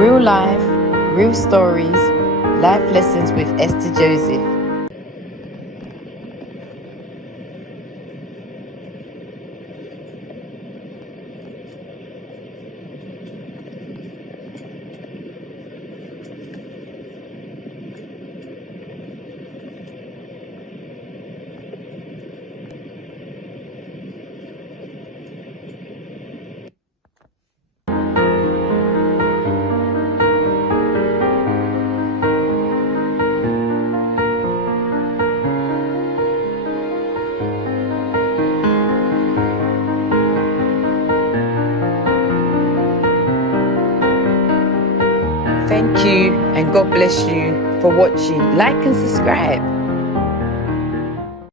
Real life, real stories, life lessons with Esther Joseph. Thank you and God bless you for watching. Like and subscribe.